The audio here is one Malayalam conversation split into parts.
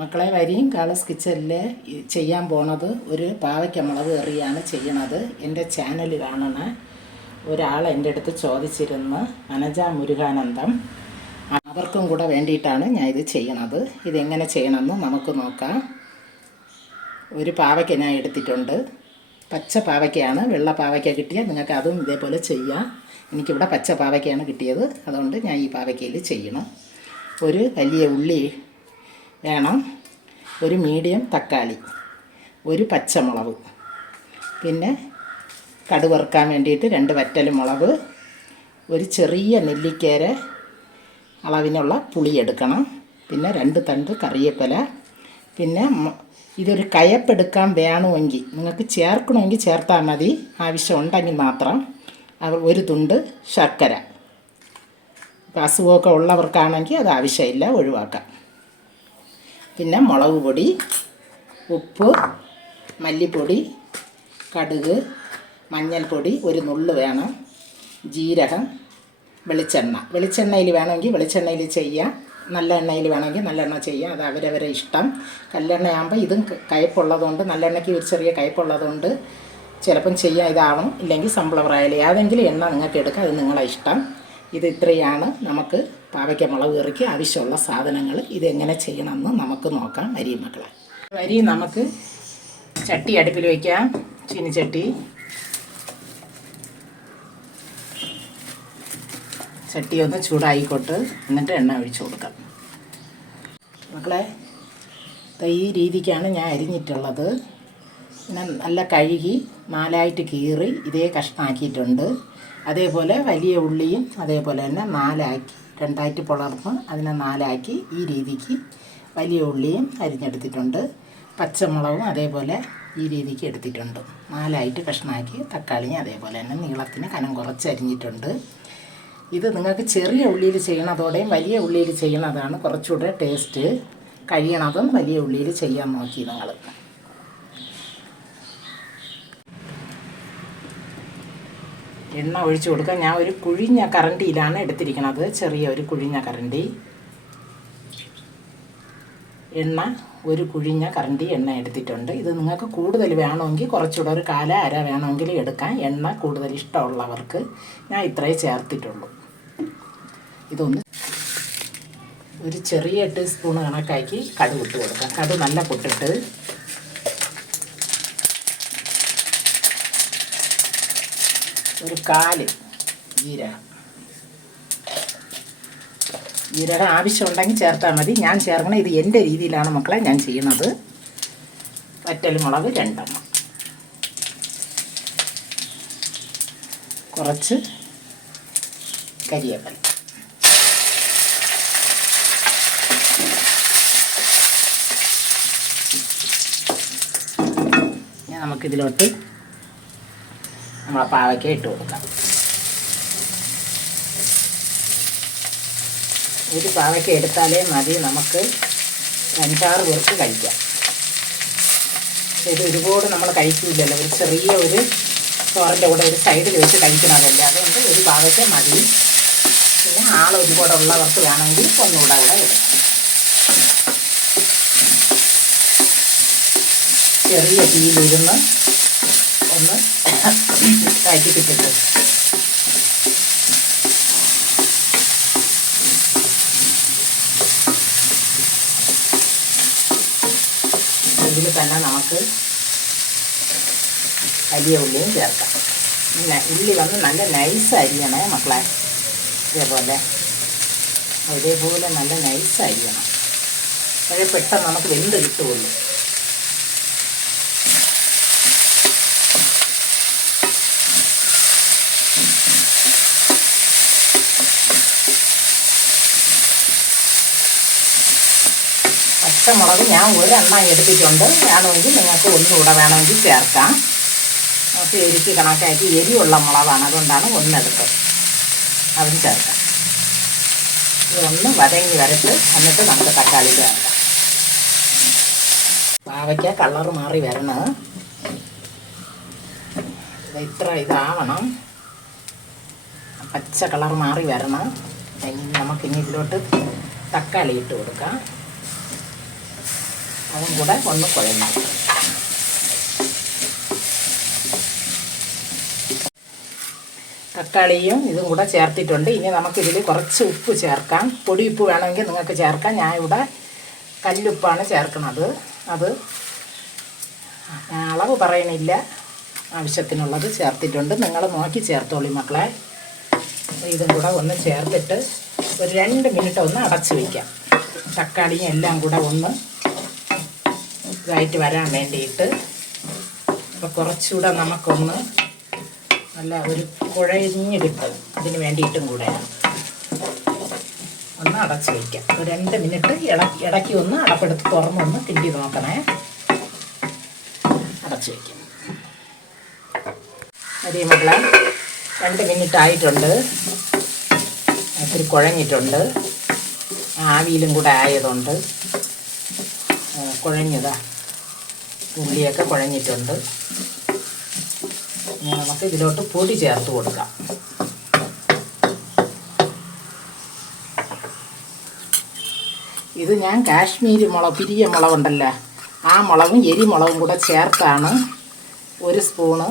മക്കളെ, വരിയും കാളസ് കിച്ചണിൽ ചെയ്യാൻ പോണത് ഒരു പാവയ്ക്ക മുളക് കറിയാണ് ചെയ്യണത്. എൻ്റെ ചാനൽ കാണണ ഒരാൾ എൻ്റെ അടുത്ത് ചോദിച്ചിരുന്നു, അനജ മുരുകാനന്ദം. അവർക്കും കൂടെ വേണ്ടിയിട്ടാണ് ഞാൻ ഇത് ചെയ്യണത്. ഇതെങ്ങനെ ചെയ്യണമെന്ന് നമുക്ക് നോക്കാം. ഒരു പാവയ്ക്ക ഞാൻ എടുത്തിട്ടുണ്ട്. പച്ച പാവയ്ക്കയാണ്. വെള്ള പാവയ്ക്ക കിട്ടിയാൽ നിങ്ങൾക്ക് അതും ഇതേപോലെ ചെയ്യാം. എനിക്കിവിടെ പച്ച പാവയ്ക്കയാണ് കിട്ടിയത്, അതുകൊണ്ട് ഞാൻ ഈ പാവയ്ക്കയിൽ ചെയ്യണം. ഒരു വലിയ ഉള്ളി വേണം, ഒരു മീഡിയം തക്കാളി, ഒരു പച്ചമുളക്, പിന്നെ കടുക് വറുക്കാൻ വേണ്ടിയിട്ട് 2 വറ്റൽ മുളക്, ഒരു ചെറിയ നെല്ലിക്കേര അളവിനുള്ള പുളി എടുക്കണം, പിന്നെ 2 തണ്ട് കറിവേപ്പില. പിന്നെ ഇതൊരു കയപ്പെടുക്കാൻ വേണമെങ്കിൽ നിങ്ങൾക്ക് ചേർക്കണമെങ്കിൽ ചേർത്താൽ മതി, ആവശ്യമുണ്ടെങ്കിൽ മാത്രം. ഒരു തുണ്ട് ശർക്കര. അസുഖമൊക്കെ ഉള്ളവർക്കാണെങ്കിൽ അത് ആവശ്യമില്ല, ഒഴിവാക്കാം. പിന്നെ മുളക് പൊടി, ഉപ്പ്, മല്ലിപ്പൊടി, കടുക്, മഞ്ഞൾപ്പൊടി, ഒരു നുള്ള് വേണം, ജീരകം, വെളിച്ചെണ്ണയിൽ വേണമെങ്കിൽ വെളിച്ചെണ്ണയിൽ ചെയ്യാം, നല്ല എണ്ണയിൽ വേണമെങ്കിൽ നല്ലെണ്ണ ചെയ്യാം. അത് അവരവരെ ഇഷ്ടം. കല്ലെണ്ണയാകുമ്പോൾ ഇതും കയ്പുള്ളതുകൊണ്ട്, നല്ലെണ്ണയ്ക്ക് ഒരു ചെറിയ കയ്പുള്ളതുകൊണ്ട് ചിലപ്പം ചെയ്യാൻ ഇതാവണം, ഇല്ലെങ്കിൽ സൺഫ്ലവർ ഓയിൽ ഏതെങ്കിലും എണ്ണ നിങ്ങൾക്ക് എടുക്കാം, അത് നിങ്ങളെ ഇഷ്ടം. ഇത് ഇത്രയാണ് നമുക്ക് പാവയ്ക്ക മുളക് കറിക്ക് ആവശ്യമുള്ള സാധനങ്ങൾ. ഇതെങ്ങനെ ചെയ്യണമെന്ന് നമുക്ക് നോക്കാം. വരി മക്കളെ, വരി നമുക്ക് ചട്ടി അടുപ്പിൽ വയ്ക്കാം. ചീനിച്ചട്ടി. ചട്ടി ഒന്ന് ചൂടായിക്കോട്ട്, എന്നിട്ട് എണ്ണ ഒഴിച്ചു കൊടുക്കാം. മക്കളെ, ഈ രീതിക്കാണ് ഞാൻ അരിഞ്ഞിട്ടുള്ളത്. പിന്നെ നല്ല കഴുകി 4ആയിട്ട് കീറി ഇതേ കഷ്ണമാക്കിയിട്ടുണ്ട്. അതേപോലെ വലിയ ഉള്ളിയും അതേപോലെ തന്നെ 4ആക്കി 2ആയിട്ട് പിളർന്ന് അതിനെ 4ആക്കി ഈ രീതിക്ക് വലിയ ഉള്ളിയും അരിഞ്ഞെടുത്തിട്ടുണ്ട്. പച്ചമുളകും അതേപോലെ ഈ രീതിക്ക് എടുത്തിട്ടുണ്ട്. 4ആയിട്ട് കഷ്ണമാക്കി തക്കാളിയും അതേപോലെ തന്നെ നീളത്തിന് കനം കുറച്ച് അരിഞ്ഞിട്ടുണ്ട്. ഇത് നിങ്ങൾക്ക് ചെറിയ ഉള്ളിയിൽ ചെയ്യണതോടെയും വലിയ ഉള്ളിയിൽ ചെയ്യണതാണ് കുറച്ചുകൂടെ ടേസ്റ്റ്. കഴിയണതും വലിയ ഉള്ളിയിൽ ചെയ്യാൻ നോക്കി നിങ്ങൾ. എണ്ണ ഒഴിച്ചു കൊടുക്കുക. ഞാൻ ഒരു കുഴിഞ്ഞ കറണ്ടിയിലാണ് എടുത്തിരിക്കുന്നത്, ചെറിയ ഒരു കുഴിഞ്ഞ കറണ്ടി. ഒരു കുഴിഞ്ഞ കറണ്ടി എണ്ണ എടുത്തിട്ടുണ്ട്. ഇത് നിങ്ങൾക്ക് കൂടുതൽ വേണമെങ്കിൽ കുറച്ചുകൂടെ ഒരു 1/4 അര വേണമെങ്കിൽ എടുക്കാം. എണ്ണ കൂടുതൽ ഇഷ്ടമുള്ളവർക്ക്. ഞാൻ ഇത്രയേ ചേർത്തിട്ടുള്ളൂ. ഇതൊന്ന് ഒരു ചെറിയ ടീസ്പൂൺ കണക്കാക്കി കടുക് ഇട്ട് കൊടുക്കാം. കടുക് നല്ല പൊട്ടിട്ട് ഒരു 1/4 ജീരകം ആവശ്യമുണ്ടെങ്കിൽ ചേർത്താൽ മതി. ഞാൻ ചേർക്കണം. ഇത് എൻ്റെ രീതിയിലാണ് മക്കളെ ഞാൻ ചെയ്യുന്നത്. വറ്റൽ മുളക് 2 എണ്ണം, കുറച്ച് കരിവേപ്പില. നമുക്കിതിലോട്ട് നമ്മളെ പാവയ്ക്ക ഇട്ട് കൊടുക്കാം. ഒരു പാവയ്ക്ക എടുത്താലേ മതി, നമുക്ക് 5-6 പേർക്ക് കഴിക്കാം. ഇത് ഒരുപാട് നമ്മൾ കഴിക്കില്ലല്ലോ, ഒരു ചെറിയ ഒരു ചോറിൻ്റെ കൂടെ ഒരു സൈഡിൽ വെച്ച് കഴിക്കണതല്ല, അതുകൊണ്ട് ഒരു പാവയ്ക്ക മതി. പിന്നെ ഒരുപാട് ഉള്ളവർക്ക് വേണമെങ്കിൽ ഒന്നുകൂടെ ഇടാം. ചെറിയ തീയിലിരുന്ന് ഒന്ന് കയറ്റിക്കിട്ടിട്ട് ഇതിൽ തന്നെ നമുക്ക് വലിയ ഉള്ളിയും ചേർക്കാം. ഉള്ളി വന്ന് നല്ല നൈസ് അരിയണേ മക്കളെ. ഇതേപോലെ നല്ല നൈസ് അരിയണം, അപ്പോഴേ പെട്ടെന്ന് നമുക്ക് വെന്ത് കിട്ടുകയുള്ളൂ. പച്ചമുളക് ഞാൻ 1 എണ്ണ എടുത്തിട്ടുണ്ട്. വേണമെങ്കിൽ നിങ്ങൾക്ക് ഒന്നുകൂടെ വേണമെങ്കിൽ ചേർക്കാം. നമുക്ക് എരിക്ക് കണക്കാക്കി എരിയുള്ള മുളകാണ്, അതുകൊണ്ടാണ് 1 എടുത്തത്. അതും ചേർക്കാം. ഇതൊന്ന് വരങ്ങി വരട്ട്, എന്നിട്ട് നമുക്ക് തക്കാളി ചേർക്കാം. പാവയ്ക്ക കളർ മാറി വരണം. ഇതാവണം, പച്ച കളർ മാറി വരണം. നമുക്കിനി ഇതിലോട്ട് തക്കാളി ഇട്ട് കൊടുക്കാം. അതും കൂടെ ഒന്ന് കുഴഞ്ഞു. തക്കാളിയും ഇതും കൂടെ ചേർത്തിട്ടുണ്ട്. ഇനി നമുക്കിതിൽ കുറച്ച് ഉപ്പ് ചേർക്കാം. പൊടി ഉപ്പ് വേണമെങ്കിൽ നിങ്ങൾക്ക് ചേർക്കാം. ഞാൻ ഇവിടെ കല്ലുപ്പാണ് ചേർക്കുന്നത്. അത് അളവ് പറയണില്ല, ആവശ്യത്തിനുള്ളത് ചേർത്തിട്ടുണ്ട്. നിങ്ങൾ നോക്കി ചേർത്തോളി മക്കളെ. ഇതും കൂടെ ഒന്ന് ചേർത്തിട്ട് ഒരു 2 മിനിറ്റ് ഒന്ന് അടച്ച് വയ്ക്കാം. തക്കാളിയും എല്ലാം കൂടെ ഒന്ന് ഇതായിട്ട് വരാൻ വേണ്ടിയിട്ട്. അപ്പോൾ കുറച്ചുകൂടെ നമുക്കൊന്ന് നല്ല ഒരു കുഴഞ്ഞ് കിട്ടും. അതിന് വേണ്ടിയിട്ടും കൂടെയാണ്. ഒന്ന് അടച്ച് വയ്ക്കാം. ഒരു 2 മിനിറ്റ് ഇടയ്ക്ക് ഒന്ന് അടപ്പെടുത്ത് തുറന്നൊന്ന് കിണ്ടി നോക്കണേ. അടച്ച് വയ്ക്കാം. അരി മക്കളെ 2 മിനിറ്റ് ആയിട്ടുണ്ട്. ഇത്തിരി കുഴഞ്ഞിട്ടുണ്ട്. ആവിയിലും കൂടെ ആയതുകൊണ്ട് കുഴഞ്ഞതാ. ഉള്ളിയൊക്കെ കുഴഞ്ഞിട്ടുണ്ട്. ഇനി നമുക്ക് ഇതിലോട്ട് പൊടി ചേർത്ത് കൊടുക്കാം. ഇത് ഞാൻ കാശ്മീരി മുളക്, പിരിയ മുളകുണ്ടല്ലോ, ആ മുളകും എരിമുളകും കൂടെ ചേർത്താണ് ഒരു സ്പൂണ്,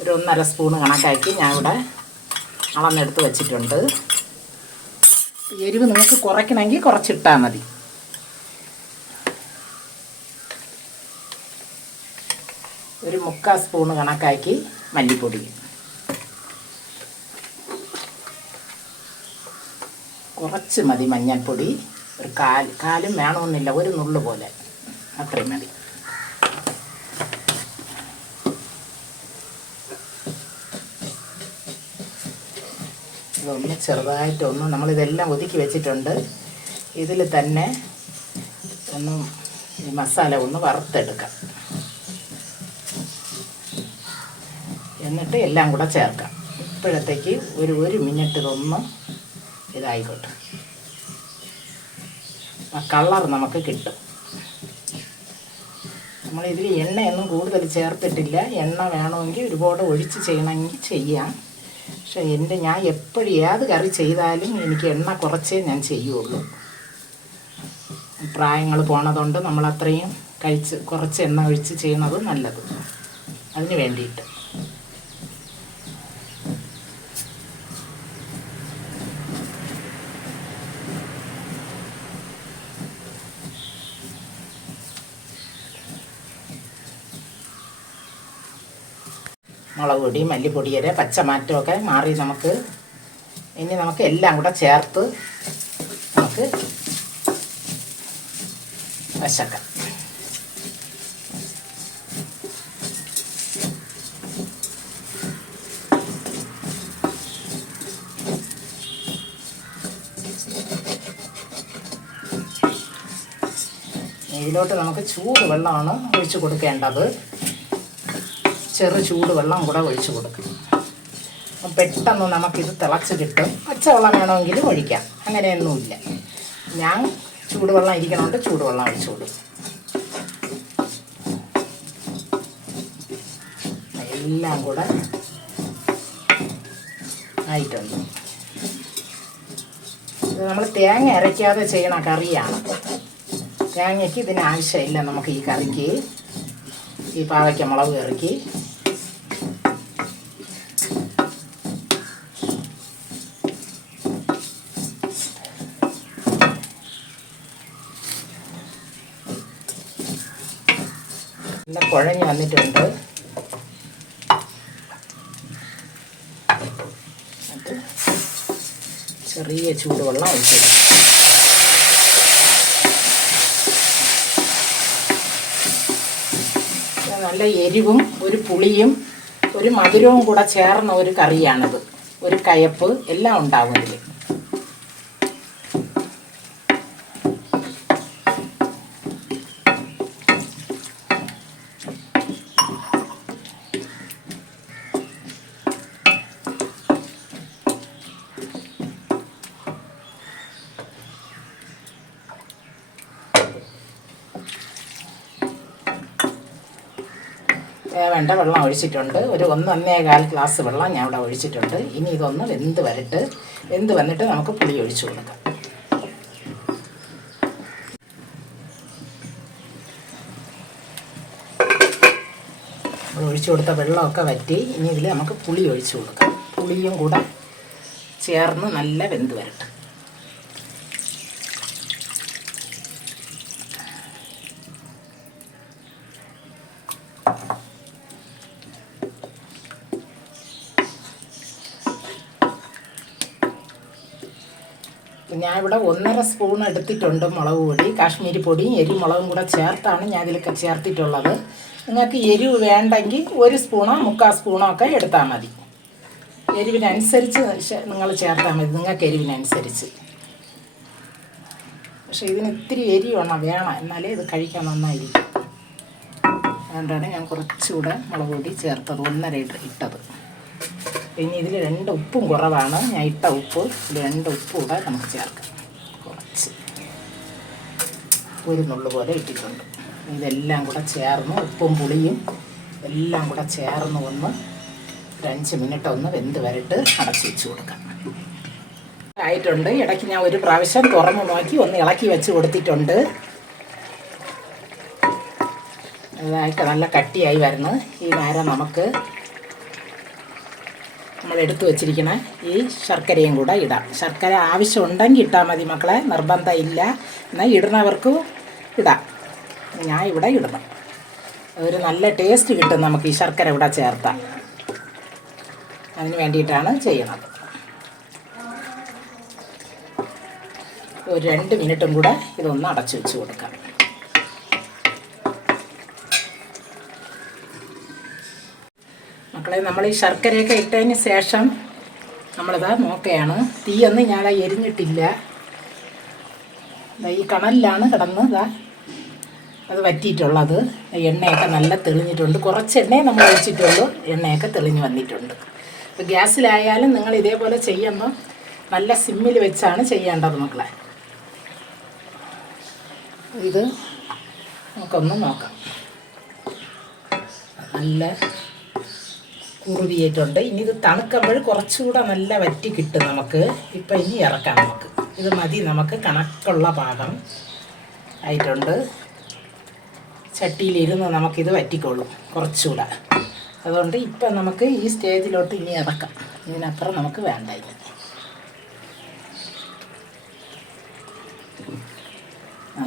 ഒരു 1.5 സ്പൂണ് കണക്കാക്കി ഞാൻ ഇവിടെ അളന്നെടുത്ത് വെച്ചിട്ടുണ്ട്. എരിവ് നിങ്ങൾക്ക് കുറയ്ക്കണമെങ്കിൽ കുറച്ചിട്ടാൽ മതി. ഒരു 3/4 സ്പൂണ് കണക്കാക്കി മല്ലിപ്പൊടി, കുറച്ച് മതി മഞ്ഞൾപ്പൊടി, ഒരു കാലും വേണമെന്നില്ല, ഒരു നുള്ളു പോലെ അത്രയും മതി. ഇതൊന്ന് ചെറുതായിട്ടൊന്ന് നമ്മളിതെല്ലാം ഒതുക്കി വെച്ചിട്ടുണ്ട്. ഇതിൽ തന്നെ ഒന്ന് ഈ മസാല ഒന്ന് വറുത്തെടുക്കാം. എന്നിട്ട് എല്ലാം കൂടെ ചേർക്കാം. ഇപ്പോഴത്തേക്ക് ഒരു മിനിറ്റ് ഇതൊന്ന് ഇതായിക്കോട്ടെ. ആ കളർ നമുക്ക് കിട്ടും. നമ്മളിതിൽ എണ്ണയൊന്നും കൂടുതൽ ചേർത്തിട്ടില്ല. എണ്ണ വേണമെങ്കിൽ ഒരുപാട് ഒഴിച്ച് ചെയ്യണമെങ്കിൽ ചെയ്യാം. പക്ഷേ ഞാൻ എപ്പോഴും ഏത് കറി ചെയ്താലും എനിക്ക് എണ്ണ കുറച്ചേ ഞാൻ ചെയ്യുള്ളൂ. പ്രായങ്ങൾ പോണതുകൊണ്ട് നമ്മളത്രയും കുറച്ച് എണ്ണ ഒഴിച്ച് ചെയ്യണത് നല്ലത്. അതിന് വേണ്ടിയിട്ട് മുളക് പൊടി, മല്ലിപ്പൊടിയുടെ പച്ചമാറ്റമൊക്കെ മാറി ഇനി നമുക്ക് എല്ലാം കൂടെ ചേർത്ത് നമുക്ക് വശക്കാം. ഇതിലോട്ട് നമുക്ക് ചൂടുവെള്ളമാണ് ഒഴിച്ച് കൊടുക്കേണ്ടത്. ചെറു ചൂടുവെള്ളം കൂടെ ഒഴിച്ച് കൊടുക്കും. അപ്പം പെട്ടെന്ന് നമുക്കിത് തിളച്ച് കിട്ടും. പച്ചവെള്ളം വേണമെങ്കിലും ഒഴിക്കാം, അങ്ങനെയൊന്നുമില്ല. ഞാൻ ചൂടുവെള്ളം ഇരിക്കണോണ്ട് ചൂടുവെള്ളം ഒഴിച്ച് കൊടുക്കും. എല്ലാം കൂടെ ആയിട്ടുണ്ട്. ഇത് നമ്മൾ തേങ്ങ അരയ്ക്കാതെ ചെയ്യണ കറിയാണ്. തേങ്ങയ്ക്ക് ഇതിന് ആവശ്യമില്ല നമുക്ക് ഈ കറിക്ക്. ഈ പാവയ്ക്ക മുളക് കറിക്ക് നല്ല കുഴഞ്ഞ് വന്നിട്ടുണ്ട്. അത് ചെറിയ ചൂടുവെള്ളം ഒഴിച്ചിടും. നല്ല എരിവും ഒരു പുളിയും ഒരു മധുരവും കൂടെ ചേർന്ന ഒരു കറിയാണിത്. ഒരു കയപ്പ് എല്ലാം ഉണ്ടാകും ഇതിൽ. വേണ്ട വെള്ളം ഒഴിച്ചിട്ടുണ്ട്. ഒരു 1.25 ഗ്ലാസ് വെള്ളം ഞാൻ ഇവിടെ ഒഴിച്ചിട്ടുണ്ട്. ഇനി ഇതൊന്ന് വെന്ത് വന്നിട്ട് നമുക്ക് പുളി ഒഴിച്ചു കൊടുക്കാം. നമ്മൾ ഒഴിച്ചു കൊടുത്ത വെള്ളമൊക്കെ വറ്റി. ഇനി ഇതിൽ നമുക്ക് പുളി ഒഴിച്ചു കൊടുക്കാം. പുളിയും കൂടെ ചേർന്ന് നല്ല വെന്ത് വരട്ടെ. ഞാൻ ഇവിടെ 1.5 സ്പൂൺ എടുത്തിട്ടുണ്ട് മുളക് പൊടി. കാശ്മീരി പൊടിയും എരിമുളകും കൂടെ ചേർത്താണ് ഞാൻ ഇതിലൊക്കെ ചേർത്തിട്ടുള്ളത്. നിങ്ങൾക്ക് എരിവ് വേണ്ടെങ്കിൽ 1 സ്പൂണോ 3/4 സ്പൂണോ ഒക്കെ എടുത്താൽ മതി. എരിവിനനുസരിച്ച് നിങ്ങൾ ചേർത്താൽ മതി, നിങ്ങൾക്ക് എരിവിനനുസരിച്ച്. പക്ഷേ ഇതിന് ഇത്തിരി എരിവെണ്ണം വേണം, എന്നാലേ ഇത് കഴിക്കാൻ നന്നായിരിക്കും. അതുകൊണ്ടാണ് ഞാൻ കുറച്ചുകൂടെ മുളക് പൊടി ചേർത്തത്, 1.5 ഇട്ടത്. പിന്നെ ഇതിൽ 2 ഉപ്പും കുറവാണ്, ഞാൻ ഇട്ട ഉപ്പ്. ഇതിൽ 2 ഉപ്പ് കൂടെ നമുക്ക് ചേർക്കാം. കുറച്ച് ഒരു നുള്ളു പോലെ ഇട്ടിട്ടുണ്ട്. ഇതെല്ലാം കൂടെ ചേർന്ന് ഉപ്പും പുളിയും എല്ലാം കൂടെ ചേർന്ന് ഒന്ന് 5 മിനിറ്റ് ഒന്ന് വെന്ത് വരട്ട് അടച്ചു വെച്ച് കൊടുക്കാം. ആയിട്ടുണ്ട്. ഇടയ്ക്ക് ഞാൻ ഒരു പ്രാവശ്യം തുറന്ന് നോക്കി ഒന്ന് ഇളക്കി വെച്ച് കൊടുത്തിട്ടുണ്ട്. ഇതായിട്ട് നല്ല കട്ടിയായി വരുന്നു. ഈ നേരം നമുക്ക് നമ്മൾ എടുത്തു വച്ചിരിക്കണ ഈ ശർക്കരയും കൂടെ ഇടാം. ശർക്കര ആവശ്യമുണ്ടെങ്കിൽ ഇട്ടാൽ മതി മക്കളെ, നിർബന്ധം ഇല്ല. എന്നാൽ ഇടുന്നവർക്കും ഇടാം. ഞാൻ ഇവിടെ ഇടണം. ഒരു നല്ല ടേസ്റ്റ് കിട്ടും നമുക്ക് ഈ ശർക്കര ഇവിടെ ചേർത്താൽ. അതിന് വേണ്ടിയിട്ടാണ് ചെയ്യണത്. ഒരു 2 മിനിറ്റും കൂടെ ഇതൊന്ന് അടച്ചു വെച്ച് കൊടുക്കാം. മക്കളെ, നമ്മൾ ഈ ശർക്കരയൊക്കെ ഇട്ടതിന് ശേഷം നമ്മളിതാ നോക്കുകയാണ്. തീയൊന്നും ഞാൻ എരിഞ്ഞിട്ടില്ല. ഈ കണലിലാണ് കിടന്ന് അത് വറ്റിയിട്ടുള്ളത്. എണ്ണയൊക്കെ നല്ല തെളിഞ്ഞിട്ടുണ്ട്. കുറച്ച് എണ്ണയെ നമ്മൾ ഒഴിച്ചിട്ടുള്ളൂ, എണ്ണയൊക്കെ തെളിഞ്ഞ് വന്നിട്ടുണ്ട്. അപ്പോൾ ഗ്യാസിലായാലും നിങ്ങൾ ഇതേപോലെ ചെയ്യുമ്പോൾ നല്ല സിമ്മിൽ വെച്ചാണ് ചെയ്യേണ്ടത് മക്കളെ. ഇത് നമുക്കൊന്ന് നോക്കാം. നല്ല കുറുവിയായിട്ടുണ്ട്. ഇനി ഇത് തണുക്കുമ്പോൾ കുറച്ചുകൂടെ നല്ല വറ്റി കിട്ടും നമുക്ക്. ഇപ്പം ഇനി ഇറക്കാം നമുക്ക്. ഇത് മതി നമുക്ക്, കണക്കുള്ള പാകം ആയിട്ടുണ്ട്. ചട്ടിയിലിരുന്ന് നമുക്കിത് വറ്റിക്കോളും കുറച്ചുകൂടെ. അതുകൊണ്ട് ഇപ്പം നമുക്ക് ഈ സ്റ്റേജിലോട്ട് ഇനി ഇറക്കാം. ഇതിനപ്പുറം നമുക്ക് വേണ്ട. ഇനി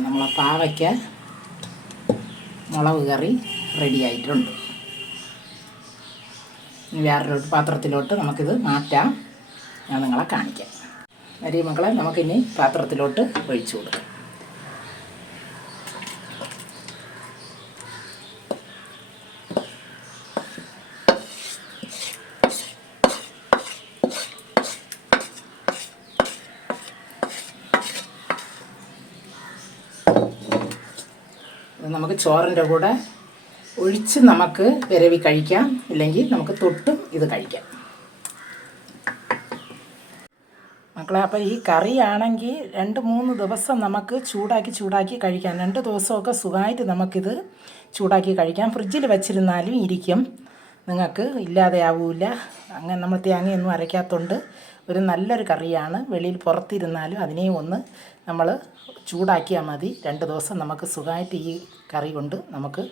നമ്മളെ പാവയ്ക്ക മുളക് കറി റെഡി ആയിട്ടുണ്ട്. വേറൊരു പാത്രത്തിലോട്ട് നമുക്കിത് മാറ്റാം. ഞാൻ നിങ്ങളെ കാണിക്കാം. അരി മക്കളെ, നമുക്കിനി പാത്രത്തിലോട്ട് ഒഴിച്ചു കൊടുക്കാം. നമുക്ക് ചോറിൻ്റെ കൂടെ ഒഴിച്ച് നമുക്ക് വിരവി കഴിക്കാം, ഇല്ലെങ്കിൽ നമുക്ക് തൊട്ടും ഇത് കഴിക്കാം മക്കളെ. അപ്പോൾ ഈ കറിയാണെങ്കിൽ 2-3 ദിവസം നമുക്ക് ചൂടാക്കി കഴിക്കാം. 2 ദിവസമൊക്കെ സുഖമായിട്ട് നമുക്കിത് ചൂടാക്കി കഴിക്കാം. ഫ്രിഡ്ജിൽ വെച്ചിരുന്നാലും ഇരിക്കും, നിങ്ങൾക്ക് ഇല്ലാതെ ആവില്ല. അങ്ങനെ നമ്മൾ തേങ്ങയൊന്നും അരയ്ക്കാത്തതുകൊണ്ട് ഒരു നല്ലൊരു കറിയാണ്. വെളിയിൽ പുറത്തിരുന്നാലും അതിനെയും ഒന്ന് നമ്മൾ ചൂടാക്കിയാൽ മതി. 2 ദിവസം നമുക്ക് സുഖമായിട്ട് ഈ കറി കൊണ്ട് നമുക്ക്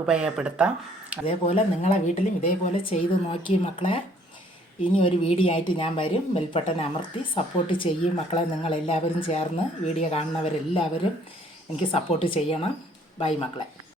ഉപയോഗപ്പെടുത്താം. അതേപോലെ നിങ്ങളെ വീട്ടിലും ഇതേപോലെ ചെയ്ത് നോക്കി മക്കളെ. ഇനി ഒരു വീഡിയോ ആയിട്ട് ഞാൻ വരും. ബെൽ ബട്ടൺ അമർത്തി സപ്പോർട്ട് ചെയ്യും മക്കളെ. നിങ്ങളെല്ലാവരും ചേർന്ന് വീഡിയോ കാണുന്നവരെല്ലാവരും എനിക്ക് സപ്പോർട്ട് ചെയ്യണം. ബൈ മക്കളെ.